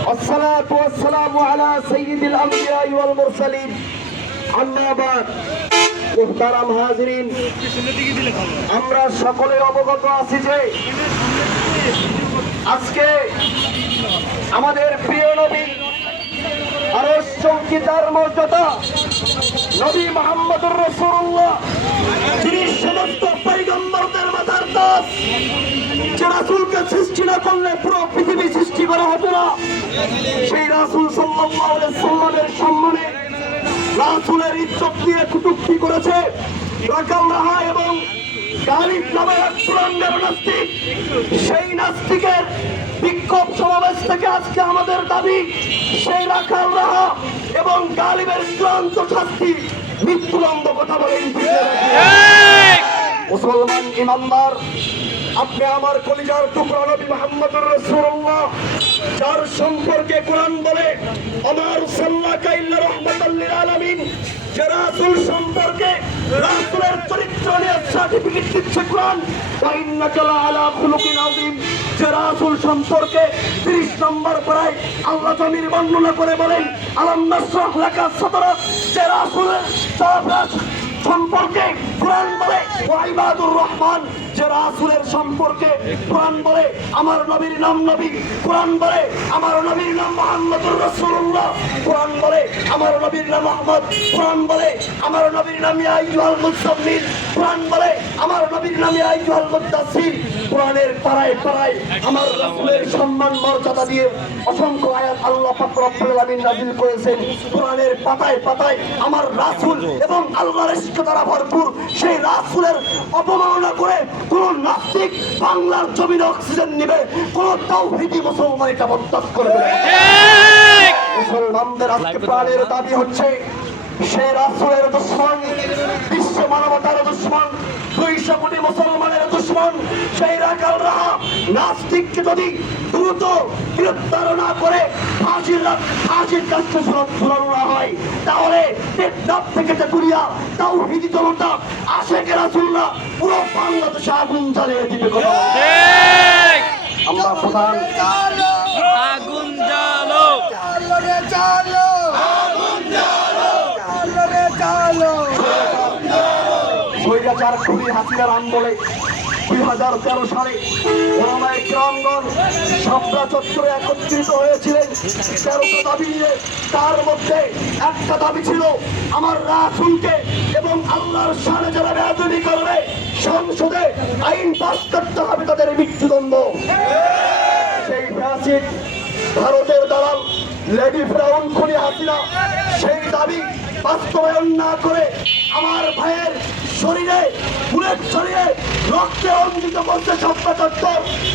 الصلاة والسلام على سيد الأنبياء والمرسلين أما بعد মুহতারাম হাজরিন আমরা সকলে অবগত আছি যে আজকে আমাদের প্রিয় নবী আরো চৌকিদার মর্যাদা নবী মোহাম্মদুর রসুল্লাহ তিনি সমস্ত পৈগম্বরদের মাথার দাস যে রাসুলকে সৃষ্টি না করলে পুরো পৃথিবী সৃষ্টি করা হতো না সেই রাসুল সাল্লামের সম্মানে রাসুলের ইজ্জত দিয়ে কুটুক্তি করেছে এবং সেই নাস্তিকের বিক্ষোভ সমাবেশ থেকে আজকে আমাদের দাবি, সেই রাখাল রাহা এবং গালিবের চূড়ান্ত শাস্তি মৃত্যুদণ্ড কথা বলেন মুসলমান ইমানদার, আপনি আমার কলিজার টুকরা নবী মোহাম্মদুর রাসূলুল্লাহ। যার সম্পর্কে কোরআন বলে, আমার সাল্লাকা ইল্লা রাহমাতাল আলামিন সম্পর্কে কোরআন ওয়া ইন্নাকা লাআলা খুলুকিন আযীম, যে রাসূল সম্পর্কে 30 নম্বর করে বলেন সম্পর্কে কোরআন বলে ওয়াইবাদুর রহমান রাসূলের সম্পর্কে কোরআন বলে, আমার নবীর নাম নবী, কোরআন বলে, আমার নবীর নাম মুহাম্মদুর রাসূলুল্লাহ, কোরআন বলে, আমার নবীর নাম আহমদ কোরআন বলে, আমার নবীর নাম ইয়া আইয়ুহাল মুজাম্মিল, কোরআন বলে, আমার নবীর নাম ইয়া আইয়ুহাল মুদাসসির, কোরআনের পাড়ায় পাড়ায় আমার রাসূলের সম্মান, মর্যাদা দিয়ে অসংখ্য আয়াত আল্লাহ পাক রব্বুল আলামিন নাযিল করেছেন। কোরআনের পাতায় পাতায় আমার রাসূল এবং আল্লাহর ইশক দ্বারা ভরপুর সেই রাসূলের অপমাননা করে নাস্তিক বাংলার জমিনে অক্সিজেন নিবে কোন তাওহিদি মুসলমান এটা বরদাস্ত করবে? মুসলমানদের আজকে প্রাণের দাবি হচ্ছে সে রাসূলের দুশ্মন বিশ্ব মানবতার দুশ্মন দুইশো কোটি মুসলমানের দুশ্মন সেই রাখাল রাহা নাস্তিককে যদি দ্রুত গ্রেপ্তার না করে ফাঁসির ফাঁসির কাছে ঝুলানো না হয় তাহলে টেকনাফ থেকে তেতুরিয়া তাও হিদি জনতা আশেকে রাসুল্লাহ পুরো বাংলাদেশে আগুন জ্বালিয়ে দিবে আমরা প্রধান আগুন জ্বালো। জ্বালো স্বৈরাচার খুবই হাসিনার আমলে দুই হাজার তেরো সালে ওলামায় একত্রিত হয়েছিলেন। দাবি নিয়ে তার মধ্যে একটা দাবি ছিল, আমার রাসুলকে এবং আল্লাহর সামনে যারা বেয়াদবি করবে, সংসদে আইন পাস করতে হবে তাদের মৃত্যুদণ্ড। সেই ফ্যাসিড ভারতের দালাল, লেডি ফ্রাউন খুনি হাসিনা, সেই দাবি বাস্তবায়ন না করে আমার ভাইয়ের শরীরে, বুলেট ছড়িয়ে রক্তে অঞ্জিত করতে সভ্যতত্ত্ব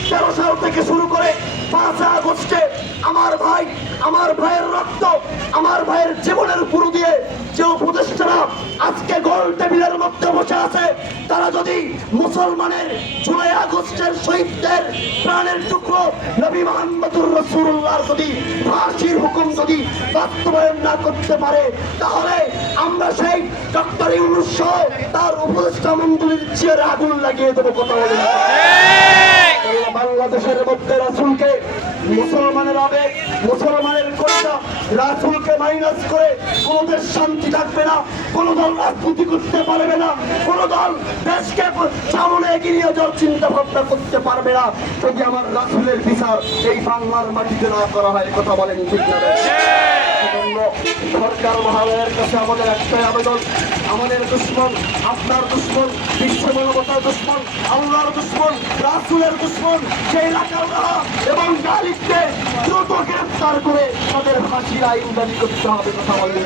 তেরো সাল থেকে শুরু করে পাঁচ আগস্টে আমার ভাই আমার ভাইয়ের রক্ত আমার ভাইয়ের জীবনের পুরো দিয়ে যে উপদেষ্টারা আজকে গোল টেবিলের মধ্যে বসে আছে তারা যদি মুসলমানের জুলাই আগস্টের শহীদদের প্রাণের টুকরো নবী মোহাম্মদুর রসুল্লাহর যদি ফাঁসির হুকুম যদি বাস্তবায়ন না করতে পারে তাহলে আমরা সেই ডক্টর ইউনুস তার উপদেষ্টা মন্ডলীর চেয়ারে আগুন লাগিয়ে দেবো কথা বলে। বাংলাদেশের মধ্যে মুসলমানের আবেগ মুসলমানের কর্তা রাসুলকে মাইনাস করে কোন দেশ শান্তি থাকবে না, কোন দল রাজনীতি করতে পারবে না, কোন দল দেশকে সামনে এগিয়ে নিয়ে যাওয়ার চিন্তা ভাবনা করতে পারবে না। যদি আমার রাসুলের বিচার এই বাংলার মাটিতে না করা হয় কথা বলেন ঠিক না সেজন্য সরকার মহালয়ের কাছে আমাদের একটাই আবেদন আমাদের দুশ্মন আপনার দুশ্মন বিশ্ব মানবতার দুশ্মন আল্লাহর দুশ্মন রাসুলের দুশ্মন সেই এবং গালিবকে দ্রুত গ্রেফতার করে তাদের ফাঁসির আইন দাবি করতে হবে কথা বলেন।